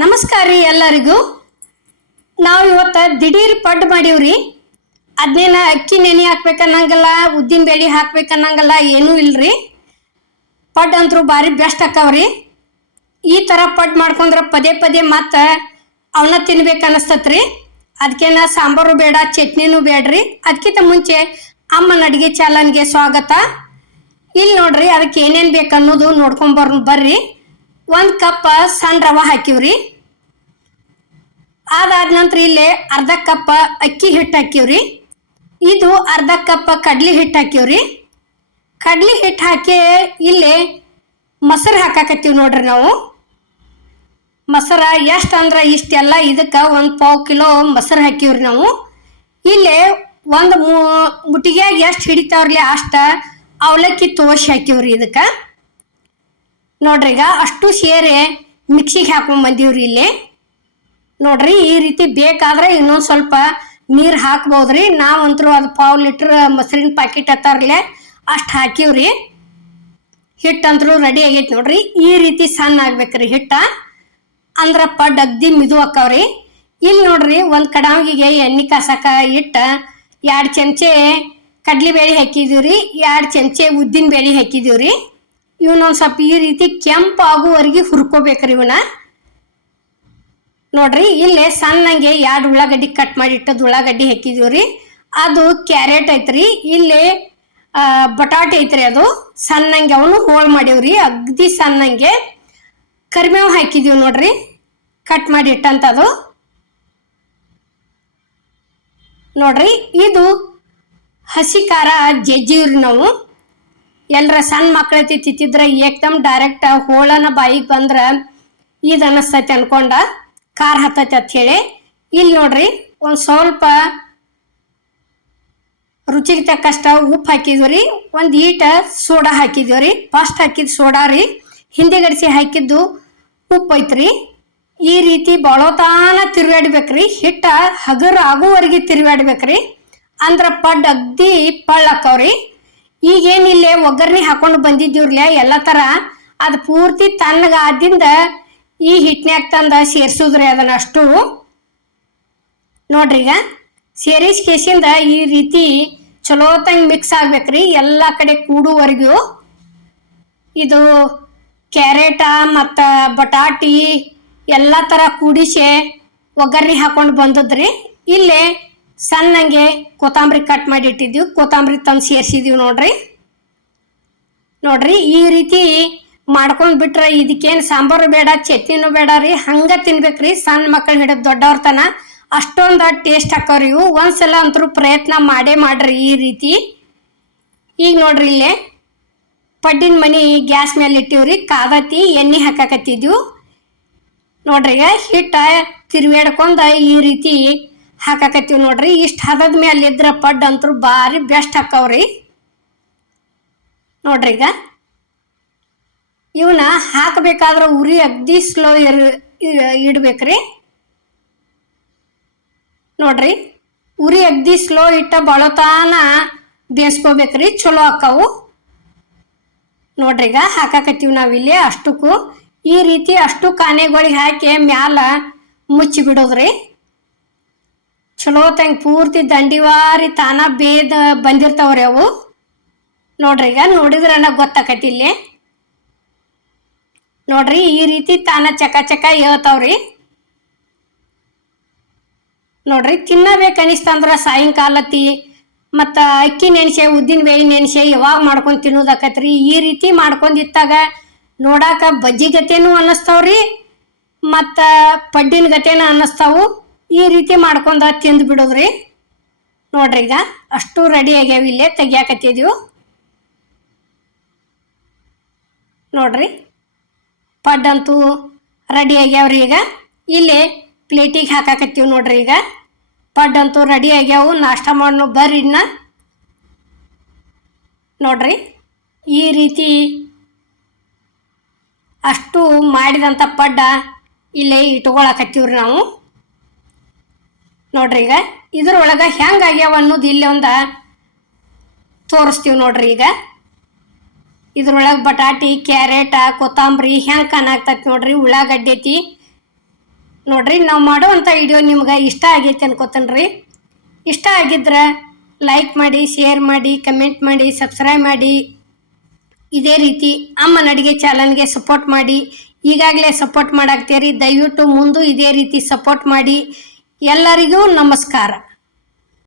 ನಮಸ್ಕಾರ ರೀ ಎಲ್ಲರಿಗೂ. ನಾವು ಇವತ್ತು ದಿಢೀರ್ ಪಡ್ ಮಾಡೀವ್ರಿ. ಅದನ್ನೇನ ಅಕ್ಕಿ ನೆನೆ ಹಾಕ್ಬೇಕನ್ನಂಗಲ್ಲ, ಉದ್ದಿನ ಬೇಳೆ ಹಾಕ್ಬೇಕನ್ನಂಗಲ್ಲ ಏನೂ ಇಲ್ರಿ. ಪಡ್ ಅಂತರೂ ಭಾರಿ ಬೆಸ್ಟ್ ಹಾಕವ್ರಿ ಈ ಥರ ಪಡ್ ಮಾಡ್ಕೊಂಡ್ರೆ ಪದೇ ಪದೇ ಮತ್ತೆ ಅವನ್ನ ತಿನ್ಬೇಕು ಅನಸ್ತತ್ರಿ ಅದಕ್ಕೇನ ಸಾಂಬಾರು ಬೇಡ, ಚಟ್ನಿನೂ ಬೇಡ್ರಿ ಅದಕ್ಕಿಂತ ಮುಂಚೆ ಅಮ್ಮನ ಅಡುಗೆ ಚಾಲನ್ಗೆ ಸ್ವಾಗತ. ಇಲ್ಲಿ ನೋಡ್ರಿ ಅದಕ್ಕೆ ಏನೇನು ಅನ್ನೋದು ನೋಡ್ಕೊಂಬರ್ ಬರ್ರಿ. ಒಂದು ಕಪ್ ಸಣ್ಣ ರವೆ ಹಾಕಿವ್ರಿ. ಅದಾದ ನಂತರ ಇಲ್ಲಿ ಅರ್ಧ ಕಪ್ ಅಕ್ಕಿ ಹಿಟ್ಟು ಹಾಕಿವ್ರಿ. ಇದು ಅರ್ಧ ಕಪ್ ಕಡ್ಲಿ ಹಿಟ್ಟು ಹಾಕಿವ್ರಿ. ಕಡ್ಲಿ ಹಿಟ್ಟು ಹಾಕಿ ಇಲ್ಲಿ ಮೊಸರು ಹಾಕಾಕತ್ತೀವಿ ನೋಡ್ರಿ ನಾವು. ಮೊಸರ ಎಷ್ಟು ಅಂದ್ರೆ ಇಷ್ಟೆಲ್ಲ ಇದಕ್ಕೆ ಒಂದು ಪಾವು ಕಿಲೋ ಮೊಸರು ಹಾಕಿವ್ರಿ ನಾವು. ಇಲ್ಲಿ ಒಂದು ಮು ಮುಟ್ಟಿಗೆಯಾಗ ಎಷ್ಟು ಹಿಡಿತಾವ್ರಲಿ ಅಷ್ಟು ಅವಲಕ್ಕಿ ತೋಸಿ ಹಾಕಿವ್ರಿ ಇದಕ್ಕೆ. ನೋಡ್ರಿ, ಈಗ ಅಷ್ಟು ಸೇರಿ ಮಿಕ್ಸಿಗೆ ಹಾಕೊಂಡ್ ಬಂದೀವ್ರಿ ಇಲ್ಲಿ. ನೋಡ್ರಿ, ಈ ರೀತಿ ಬೇಕಾದ್ರೆ ಇನ್ನೊಂದು ಸ್ವಲ್ಪ ನೀರು ಹಾಕ್ಬೋದ್ರಿ. ನಾವಂತರೂ ಅದು ಪಾವು ಲೀಟ್ರ್ ಮೊಸರಿನ ಪ್ಯಾಕೆಟ್ ಹತ್ತಾರ್ಲೆ ಅಷ್ಟು ಹಾಕಿವ್ರಿ. ಹಿಟ್ಟಂತರೂ ರೆಡಿ ಆಗೈತೆ ನೋಡ್ರಿ. ಈ ರೀತಿ ಸಣ್ಣ ಆಗ್ಬೇಕ್ರಿ ಹಿಟ್ಟ. ಅಂದ್ರ ಪಡ್ ಅಗ್ದಿ ಮಿದು ಹಾಕವ್ರಿ. ಇಲ್ಲಿ ನೋಡ್ರಿ, ಒಂದು ಕಡಾವಿಗೆ ಎಣ್ಣೆ ಕಾಸಕ ಇಟ್ಟ ಎರಡು ಚಮಚೆ ಕಡ್ಲಿಬೇಳೆ ಹಾಕಿದೀವ್ರಿ. ಎರಡು ಚಮಚೆ ಉದ್ದಿನ ಬೇಳೆ ಹಾಕಿದೀವ್ರಿ. ಇವನೊಂದು ಸ್ವಲ್ಪ ಈ ರೀತಿ ಕೆಂಪು ಆಗುವವರೆಗೆ ಹುರ್ಕೋಬೇಕ್ರಿ ಇವನ. ನೋಡ್ರಿ, ಇಲ್ಲಿ ಸಣ್ಣಂಗೆ ಎರಡು ಉಳ್ಳಾಗಡ್ಡಿ ಕಟ್ ಮಾಡಿ ಇಟ್ಟದ್ದು ಉಳ್ಳಾಗಡ್ಡಿ ಹಾಕಿದೀವ್ರಿ. ಅದು ಕ್ಯಾರೆಟ್ ಐತ್ರಿ, ಇಲ್ಲಿ ಬಟಾಟೆ ಐತ್ರಿ ಅದು. ಸಣ್ಣಂಗೆ ಅವನು ಹೋಳ್ ಮಾಡೀವ್ರಿ ಅಗ್ದಿ ಸಣ್ಣಂಗೆ. ಕರಿಬೇವು ಹಾಕಿದೀವಿ ನೋಡ್ರಿ ಕಟ್ ಮಾಡಿ ಇಟ್ಟಂತದು. ನೋಡ್ರಿ, ಇದು ಹಸಿ ಖಾರ ಜಜ್ಜಿವ್ರಿ ನಾವು. ಎಲ್ಲರ ಸಣ್ಣ ಮಕ್ಕಳೈತಿ ತಿತ್ತಿದ್ರ ಏಕ್ದಮ್ ಡೈರೆಕ್ಟ್ ಹೋಳನ ಬಾಯಿಗೆ ಬಂದ್ರ ಇದು ಅನಸ್ತೈತಿ ಅನ್ಕೊಂಡ ಕಾರ್ ಹತ್ತೈತಿ ಅಂತ ಹೇಳಿ. ಇಲ್ಲಿ ನೋಡ್ರಿ, ಒಂದು ಸ್ವಲ್ಪ ರುಚಿಗೆ ತಕ್ಕಷ್ಟ ಉಪ್ಪು ಹಾಕಿದ್ವಿ ಒಂದು ಈಟ ಸೋಡಾ ಹಾಕಿದ್ವಿ ರೀ ಫಸ್ಟ್ ಹಾಕಿದ ಸೋಡಾ ರೀ, ಹಿಂದೆ ಗಡಿಸಿ ಹಾಕಿದ್ದು ಉಪ್ಪು ಐತ್ರಿ. ಈ ರೀತಿ ಬಳೋತಾನ ತಿರುಗಾಡ್ಬೇಕ್ರಿ ಹಿಟ್ಟ ಹಗರ್ ಆಗುವವರೆಗೆ ತಿರುಗಾಡ್ಬೇಕ್ರಿ ಅಂದ್ರ ಪಡ್ ಅಗ್ದಿ ಪಳ್ಳಾಕವ್ರಿ ಈಗೇನಿಲ್ಲೇ ಒಗ್ಗರಣೆ ಹಾಕೊಂಡು ಬಂದಿದ್ದೀವ್ರಲ್ಲ ಎಲ್ಲ ಥರ. ಅದು ಪೂರ್ತಿ ತಣ್ಣಗಾದಿಂದ ಈ ಹಿಟ್ನ್ಯಾಗ ತಂದ ಸೇರ್ಸುದ್ರಿ ಅದನ್ನ ಅಷ್ಟು ನೋಡ್ರಿ ಈಗ ಸೇರಿಸ್ ಕೇಸಿಂದ ಈ ರೀತಿ ಚಲೋತಂಗ್ ಮಿಕ್ಸ್ ಆಗ್ಬೇಕ್ರಿ ಎಲ್ಲ ಕಡೆ ಕೂಡುವರೆಗೂ. ಇದು ಕ್ಯಾರೆಟ ಮತ್ತು ಬಟಾಟಿ ಎಲ್ಲ ಥರ ಕೂಡಿಸಿ ಒಗ್ಗರಣೆ ಹಾಕೊಂಡು ಬಂದದ್ರಿ. ಇಲ್ಲೇ ಸಣ್ಣಂಗೆ ಕೊತ್ತಂಬರಿ ಕಟ್ ಮಾಡಿ ಇಟ್ಟಿದ್ದೀವಿ ಕೊತ್ತಂಬರಿ ತಂದು ಸೇರಿಸಿದೀವಿ ನೋಡ್ರಿ. ನೋಡ್ರಿ, ಈ ರೀತಿ ಮಾಡ್ಕೊಂಡು ಬಿಟ್ರೆ ಇದಕ್ಕೇನು ಸಾಂಬಾರು ಬೇಡ, ಚಟ್ನಿನೂ ಬೇಡ ರೀ. ಹಂಗ ತಿನ್ಬೇಕ್ರಿ. ಸಣ್ಣ ಮಕ್ಕಳು ಹಿಡಿದು ದೊಡ್ಡವ್ರ ತನ ಅಷ್ಟೊಂದು ಟೇಸ್ಟ್ ಹಾಕೋರಿ ಇವು. ಒಂದ್ಸಲ ಅಂತರೂ ಪ್ರಯತ್ನ ಮಾಡೇ ಮಾಡ್ರಿ ಈ ರೀತಿ. ಈಗ ನೋಡ್ರಿ ಇಲ್ಲೇ, ಪಡ್ಡಿನ ಮನಿ ಗ್ಯಾಸ್ ಮೇಲೆ ಇಟ್ಟಿವ್ರಿ. ಕಾದತಿ ಎಣ್ಣೆ ಹಾಕಾಕತ್ತಿದ್ವು. ನೋಡ್ರಿ ಈಗ ಹಿಟ್ಟ ತಿರುವಾಡ್ಕೊಂಡ ಈ ರೀತಿ ಹಾಕಾಕತ್ತೀವಿ ನೋಡ್ರಿ. ಇಷ್ಟು ಹದದ ಮೇಲೆ ಇದ್ರ ಪಡ್ ಅಂತೂ ಭಾರಿ ಬೆಸ್ಟ್ ಹಾಕವ್ರಿ. ನೋಡ್ರಿ ಈಗ. ಇವನ್ನ ಹಾಕಬೇಕಾದ್ರೆ ಉರಿ ಅಗ್ದಿ ಸ್ಲೋ ಇರ್ ಇಡ್ಬೇಕ್ರಿ. ನೋಡ್ರಿ. ಉರಿ ಅಗ್ದಿ ಸ್ಲೋ ಇಟ್ಟ ಬಳತಾನ ಬೇಯಿಸ್ಕೋಬೇಕ್ರಿ ಚಲೋ ಹಾಕವು. ನೋಡ್ರಿ ಈಗ ಹಾಕಾಕತ್ತೀವಿ ನಾವಿಲ್ಲಿ ಅಷ್ಟಕ್ಕೂ. ಈ ರೀತಿ ಅಷ್ಟು ಕಾನೆಗಳಿಗೆ ಹಾಕಿ ಮ್ಯಾಲ ಮುಚ್ಚಿ ಬಿಡೋದ್ರಿ ಚಲೋ ತಂಗ್ ಪೂರ್ತಿ ದಂಡಿವಾರಿ ತಾನ ಬೇದ ಬಂದಿರ್ತಾವ್ರಿ ಅವು. ನೋಡ್ರಿ, ಈಗ ನೋಡಿದ್ರನ ಗೊತ್ತಾಕತಿ ಇಲ್ಲಿ. ನೋಡ್ರಿ, ಈ ರೀತಿ ತಾನ ಚಕ ಚಕ ಹೇಳ್ತಾವ್ರಿ. ನೋಡ್ರಿ, ತಿನ್ನಬೇಕು ಅನಿಸ್ತಂದ್ರ ಸಾಯಂಕಾಲತಿ, ಮತ್ತು ಅಕ್ಕಿ ನೆನ್ಸೆ ಉದ್ದಿನ ಬೇಳೆ ನೆನೆಸೆ ಯಾವಾಗ ಮಾಡ್ಕೊಂಡು ತಿನ್ನೋದಾಕತ್ರಿ ಈ ರೀತಿ ಮಾಡ್ಕೊಂಡು ಇತ್ತಾಗ ನೋಡಾಕ ಬಜ್ಜಿ ಗತೆನೂ ಅನ್ನಿಸ್ತಾವ್ರಿ ಮತ್ತು ಪಡ್ಡಿನ ಗತೆನೂ ಅನ್ನಿಸ್ತಾವು ಈ ರೀತಿ ಮಾಡ್ಕೊಂಡ ತಿಂದು ಬಿಡೋದ್ರಿ. ನೋಡ್ರಿ ಈಗ ಅಷ್ಟು ರೆಡಿ ಆಗ್ಯಾವ ಇಲ್ಲೇ ತೆಗಿಯಾಕತ್ತಿದೀವಿ. ನೋಡ್ರಿ ಪಡ್ಡಂತೂ ರೆಡಿ ಆಗ್ಯಾವ್ರಿ ಈಗ. ಇಲ್ಲಿ ಪ್ಲೇಟಿಗೆ ಹಾಕಾಕತ್ತೀವಿ ನೋಡ್ರಿ ಈಗ. ಪಡ್ಡಂತೂ ರೆಡಿ ಆಗ್ಯಾವು, ನಾಷ್ಟ ಮಾಡೋ ಬರ್ರಿ ಇನ್ನ. ನೋಡ್ರಿ ಈ ರೀತಿ ಅಷ್ಟು ಮಾಡಿದಂಥ ಪಡ್ಡ ಇಲ್ಲೇ ಇಟ್ಕೊಳಕತ್ತೀವ್ರಿ ನಾವು. ನೋಡ್ರಿ ಈಗ ಇದ್ರೊಳಗೆ ಹೆಂಗೆ ಆಗ್ಯಾವ ಅನ್ನೋದು ಇಲ್ಲಿ ಒಂದು ತೋರಿಸ್ತೀವಿ ನೋಡ್ರಿ ಈಗ. ಇದ್ರೊಳಗೆ ಬಟಾಟಿ, ಕ್ಯಾರೆಟ, ಕೊತ್ತಂಬರಿ ಹೆಂಗೆ ಕಾಣಾಗ್ತೈತಿ ನೋಡ್ರಿ, ಉಳ್ಳಾಗಡ್ಡಿ ಐತಿ. ನೋಡ್ರಿ ನಾವು ಮಾಡೋವಂಥ ವಿಡಿಯೋ ನಿಮ್ಗೆ ಇಷ್ಟ ಆಗೈತಿ ಅನ್ಕೋತೇನೆ ಇಷ್ಟ ಆಗಿದ್ರೆ ಲೈಕ್ ಮಾಡಿ, ಶೇರ್ ಮಾಡಿ, ಕಮೆಂಟ್ ಮಾಡಿ, ಸಬ್ಸ್ಕ್ರೈಬ್ ಮಾಡಿ. ಇದೇ ರೀತಿ ಅಮ್ಮನ ಅಡುಗೆ ಚಾನಲ್ಗೆ ಸಪೋರ್ಟ್ ಮಾಡಿ. ಈಗಾಗಲೇ ಸಪೋರ್ಟ್ ಮಾಡಾಕ್ತೀರಿ, ದಯವಿಟ್ಟು ಮುಂದೂ ಇದೇ ರೀತಿ ಸಪೋರ್ಟ್ ಮಾಡಿ. ಎಲ್ಲರಿಗೂ ನಮಸ್ಕಾರ.